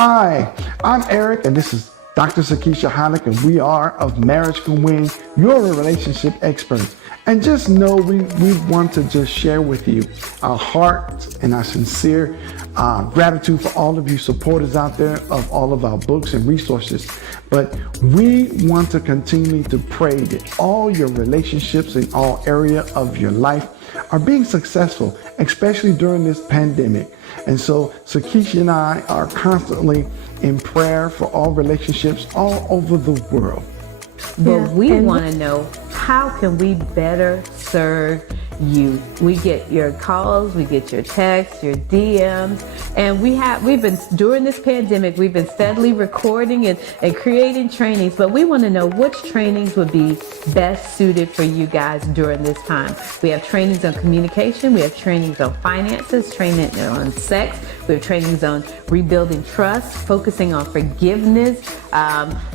Hi, I'm Eric, and this is Dr. Keisha, and we are of Marriage Can Win, your relationship experts. And just know we want to just share with you our heart and our sincere gratitude for all of you supporters out there of all of our books and resources. But we want to continue to pray that all your relationships in all area of your life are being successful, especially during this pandemic. And so Keisha and I are constantly in prayer for all relationships all over the world. But we want to know, how can we better serve you? We get your calls, we get your texts, your DMs, and we've been, during this pandemic, we've been steadily recording and creating trainings, but we want to know which trainings would be best suited for you guys during this time. We have trainings on communication, we have trainings on finances, training on sex, we have trainings on rebuilding trust, focusing on forgiveness,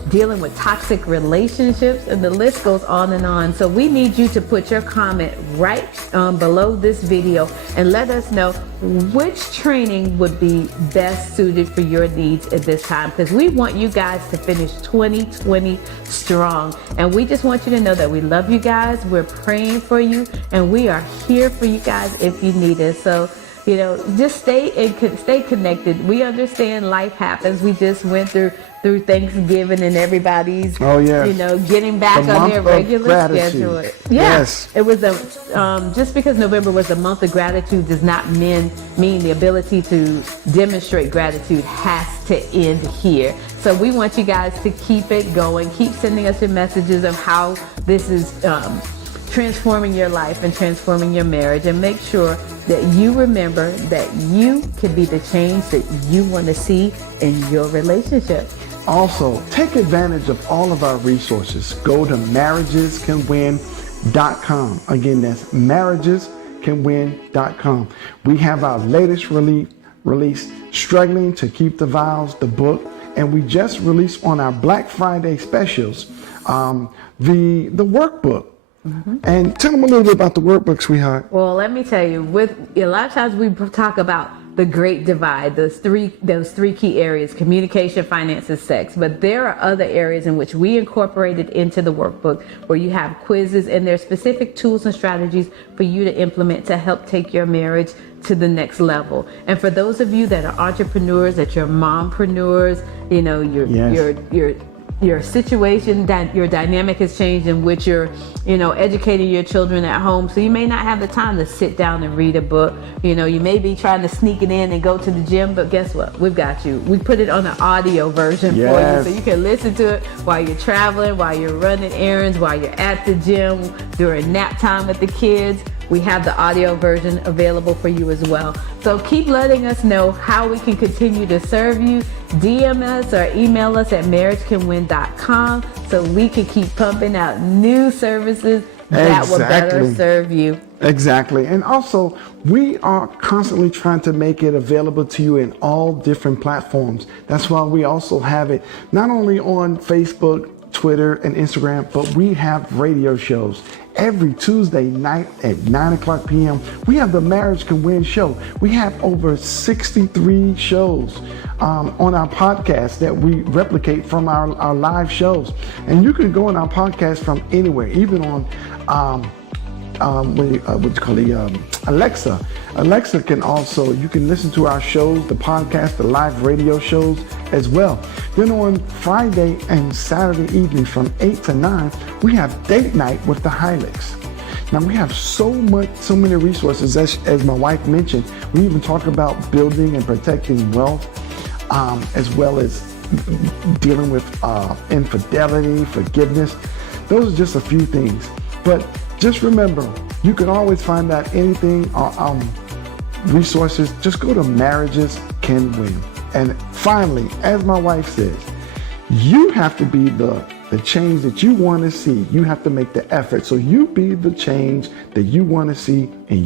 dealing with toxic relationships, and the list goes on and on. So we need you to put your comment right below this video and let us know which training would be best suited for your needs at this time, because we want you guys to finish 2020 strong. And we just want you to know that we love you guys, we're praying for you, and we are here for you guys if you need us. So just stay connected. We understand life happens. We just went through Thanksgiving and everybody's, getting back on their regular schedule. Yes. It was just because November was a month of gratitude does not mean the ability to demonstrate gratitude has to end here. So we want you guys to keep it going. Keep sending us your messages of how this is transforming your life and transforming your marriage, and make sure that you remember that you can be the change that you want to see in your relationship. Also, take advantage of all of our resources. Go to marriagescanwin.com. Again, that's marriagescanwin.com. We have our latest release, Struggling to Keep the Vows, the book, and we just released on our Black Friday specials, the workbook. Mm-hmm. And tell them a little bit about the workbook, sweetheart. Well, let me tell you, with a lot of times we talk about the great divide, those three key areas: communication, finances, sex. But there are other areas in which we incorporated into the workbook where you have quizzes and there's specific tools and strategies for you to implement to help take your marriage to the next level. And for those of you that are entrepreneurs, that you're mompreneurs, your situation, that your dynamic has changed in which you're, educating your children at home. So you may not have the time to sit down and read a book. You may be trying to sneak it in and go to the gym, but guess what? We've got you. We put it on an audio version for you, so you can listen to it while you're traveling, while you're running errands, while you're at the gym, during nap time with the kids. We have the audio version available for you as well. So keep letting us know how we can continue to serve you. DM us or email us at marriagecanwin.com so we can keep pumping out new services that will better serve you. Exactly. And also, we are constantly trying to make it available to you in all different platforms. That's why we also have it not only on Facebook, Twitter, and Instagram, but we have radio shows. Every Tuesday night at 9:00 p.m., we have the Marriage Can Win show. We have over 63 shows on our podcast that we replicate from our live shows. And you can go on our podcast from anywhere, even on Alexa. Alexa can also, you can listen to our shows, the podcast, the live radio shows as well. Then on Friday and Saturday evening from 8 to 9, we have date night with the Hilux. Now we have so many resources, as my wife mentioned. We even talk about building and protecting wealth, as well as dealing with infidelity, forgiveness. Those are just a few things. But just remember, you can always find out anything resources. Just go to Marriages Can Win. And finally, as my wife says, you have to be the change that you want to see. You have to make the effort. So you be the change that you want to see in